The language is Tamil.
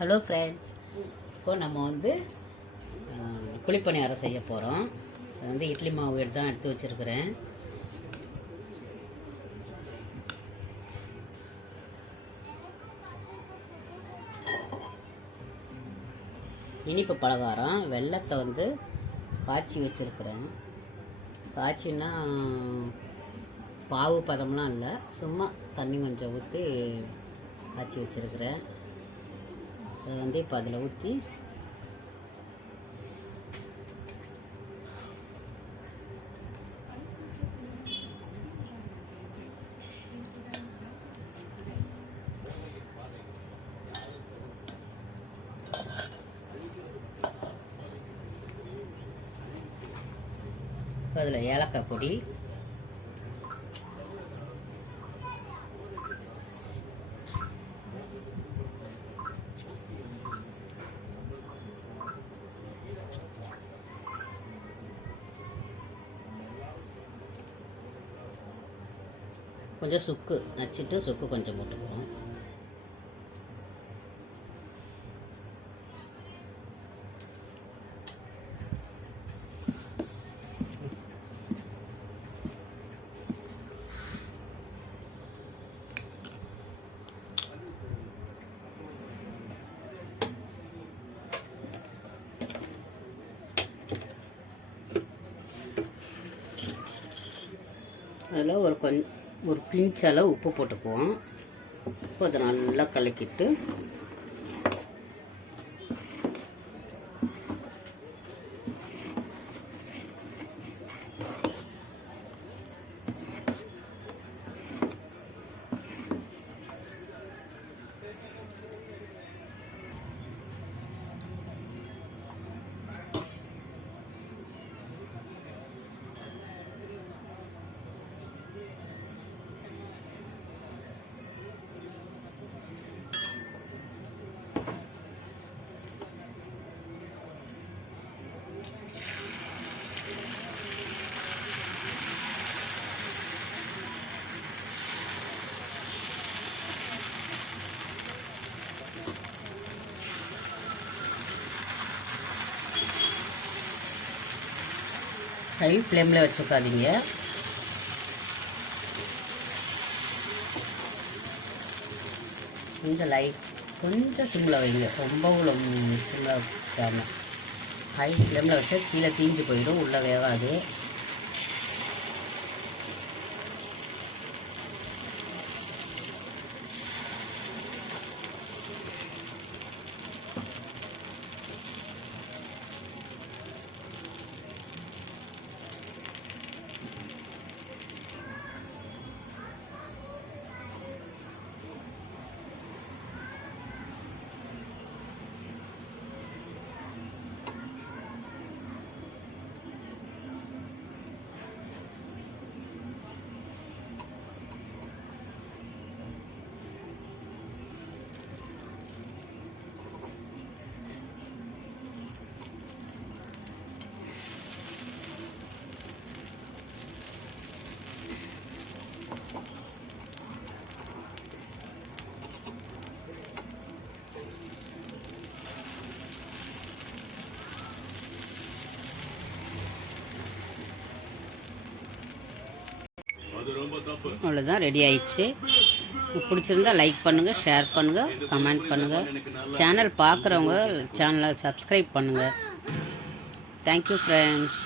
ஹலோ ஃப்ரெண்ட்ஸ் இப்போ நம்ம வந்து குழிப்பணியாரம் செய்ய போகிறோம் அது வந்து இட்லி மாவு எடுத்து தான் எடுத்து வச்சுருக்கிறேன். இனிப்பு பலகாரம். வெள்ளத்தை வந்து காய்ச்சி வச்சுருக்குறேன். காய்ச்சின்னா பாவு பதம்லாம் இல்லை. சும்மா தண்ணி கொஞ்சம் ஊற்றி காய்ச்சி வச்சுருக்கிறேன். அதை வந்து இப்போ அதில் ஊற்றி அதில் ஏலக்காய் பொடி கொஞ்சம் சுக்கு நச்சுட்டு சுக்கு கொஞ்சம் போட்டுக்குவோம். அதில் ஒரு கொஞ் ஒரு பிஞ்ச் அளவு உப்பு போட்டுக்குவோம். இப்போ அதை நல்லா கலக்கிட்டு ஹை ஃப்ளேமில் வச்சுக்காதீங்க. கொஞ்சம் லைட் கொஞ்சம் சிம்மில் வைங்க. ரொம்பவும் சிம்மில் வைக்காமல் ஹை ஃப்ளேமில் வச்சா கீழே தீஞ்சு போயிடும் உள்ளே வேகாது. அவ்வளோதான் ரெடி ஆயிடுச்சு. பிடிச்சிருந்தா லைக் பண்ணுங்கள் ஷேர் பண்ணுங்கள் கமெண்ட் பண்ணுங்கள் சேனல் பார்க்குறவங்க சேனலை சப்ஸ்கிரைப் பண்ணுங்கள் தேங்க்யூ ஃப்ரெண்ட்ஸ்